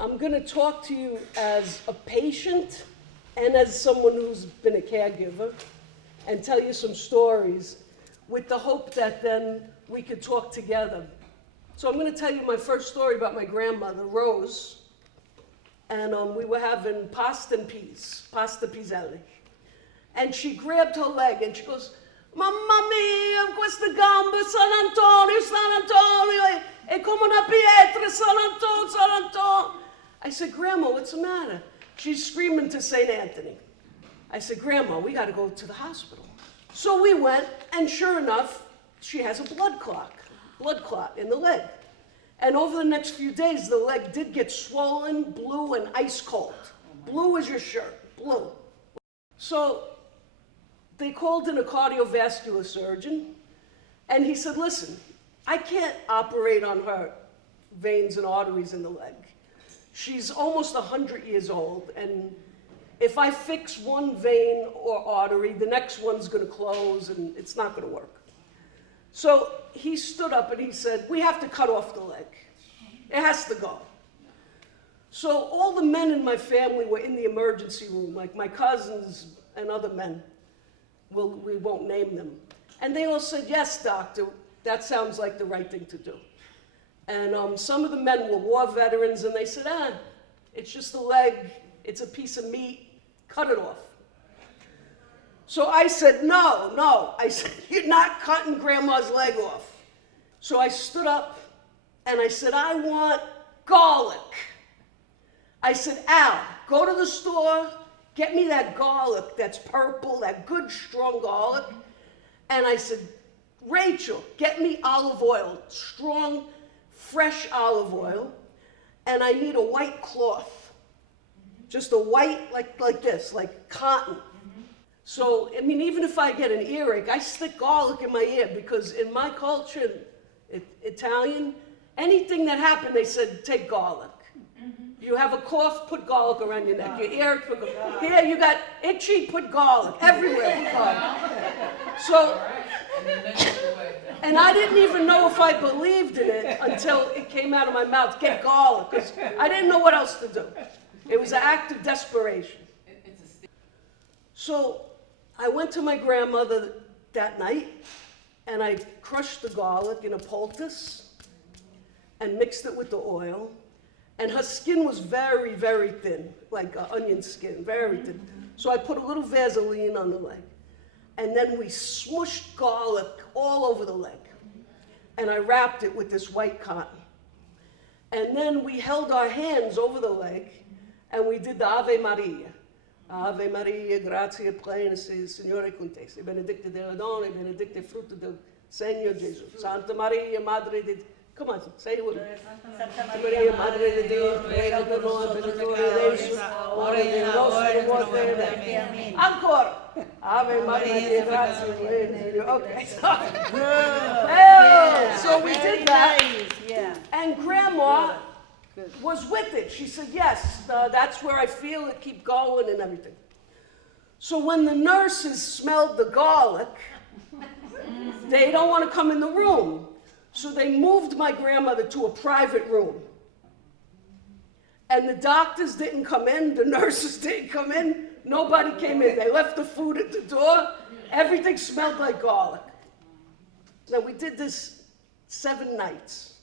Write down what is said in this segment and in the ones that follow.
I'm going to talk to you as a patient and as someone who's been a caregiver and tell you some stories with the hope that then we could talk together. So I'm going to tell you my first story about my grandmother, Rose. And we were having pasta piselli. And she grabbed her leg and she goes, "Mamma mia, queste gambe, San Antonio, è come una pietra, San Antonio. I said, "Grandma, what's the matter?" She's screaming to St. Anthony. I said, "Grandma, we got to go to the hospital." So we went, and sure enough, she has a blood clot in the leg. And over the next few days, the leg did get swollen, blue, and ice cold. Blue as your shirt, blue. So they called in a cardiovascular surgeon, and he said, "Listen, I can't operate on her veins and arteries in the leg. She's almost 100 years old, and if I fix one vein or artery, the next one's going to close, and it's not going to work." So he stood up and he said, "We have to cut off the leg. It has to go." So all the men in my family were in the emergency room, like my cousins and other men. We won't name them. And they all said, "Yes, doctor, that sounds like the right thing to do." And some of the men were war veterans, and they said, "It's just a leg, it's a piece of meat, cut it off." So I said, no. I said, "You're not cutting Grandma's leg off." So I stood up and I said, "I want garlic." I said, "Al, go to the store, get me that garlic that's purple, that good strong garlic." And I said, "Rachel, get me olive oil, strong, fresh olive oil, and I need a white cloth. Just a white, like this, like cotton." So, I mean, even if I get an earache, I stick garlic in my ear because in my culture, Italian, anything that happened, they said, take garlic. You have a cough, put garlic around your neck. Your ear, put garlic. Here, you got itchy, put garlic. Everywhere, put garlic. So, and I didn't even know if I believed in it until it came out of my mouth, get garlic, because I didn't know what else to do. It was an act of desperation. So I went to my grandmother that night, and I crushed the garlic in a poultice and mixed it with the oil. And her skin was very, very thin, like onion skin, very thin. So I put a little Vaseline on the leg. And then we smushed garlic all over the leg. And I wrapped it with this white cotton. And then we held our hands over the leg, and we did the Ave Maria. Ave Maria, gratia plena, Signore con te. Sei benedicta della donna, benedicta il frutto del segno Gesù. Santa Maria, Madre di... Come on, say it with me. Santa Maria, Madre di Dio, prega per noi peccatori adesso, ora e nella nostra morte. Ancora. Ave Maria, gratia plena. Okay, so we did that, and Grandma was with it. She said, "Yes, that's where I feel it, keep going," and everything. So when the nurses smelled the garlic, they don't want to come in the room. So they moved my grandmother to a private room. And the doctors didn't come in, the nurses didn't come in, nobody came in. They left the food at the door. Everything smelled like garlic. Now we did this 7 nights,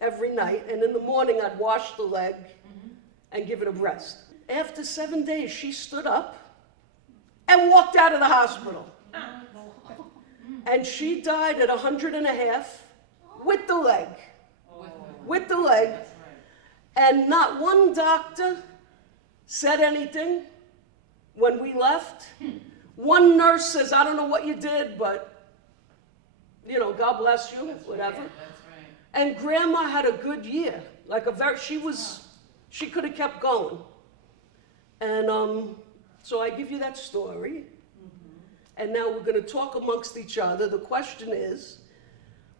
every night, and in the morning I'd wash the leg and give it a rest. After 7 days, she stood up and walked out of the hospital. And she died at 100.5 with the leg. With the leg. And not one doctor said anything when we left. One nurse says, "I don't know what you did, but, you know, God bless you," whatever. And Grandma had a good year. Like she could have kept going. And so I give you that story. And now we're going to talk amongst each other. The question is,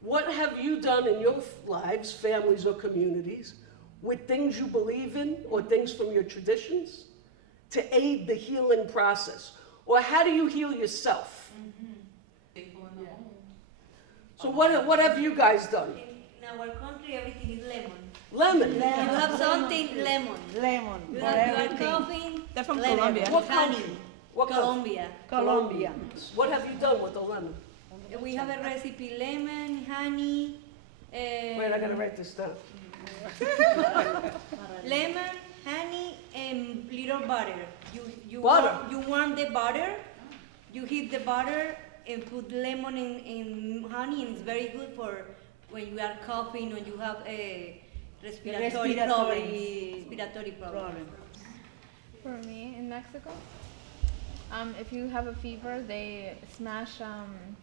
what have you done in your lives, families or communities, with things you believe in or things from your traditions to aid the healing process? Or how do you heal yourself? So what have you guys done? In our country, everything is lemon. Lemon. You have something lemon. Lemon. You For are everything. coughing. They're from lemon. Colombia. What Honey. country? What Colombia. Colombia. What have you done with the lemon? We have a recipe: lemon, honey. Wait, I gotta write this down. Lemon, honey, and little butter. You Butter? You warm the butter. You heat the butter and put lemon in honey, and it's very good for when you are coughing or you have a respiratory problem. For me, in Mexico, if you have a fever, they smash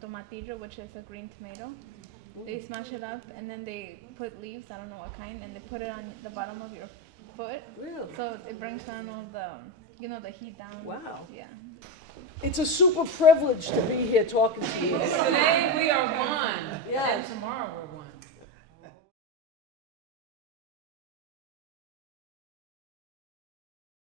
tomatillo, which is a green tomato. They smash it up, and then they put leaves, I don't know what kind, and they put it on the bottom of your foot. Really? So it brings down all the, the heat down. Wow. Yeah. It's a super privilege to be here talking to you. Today we are one, Yes. and tomorrow we're one.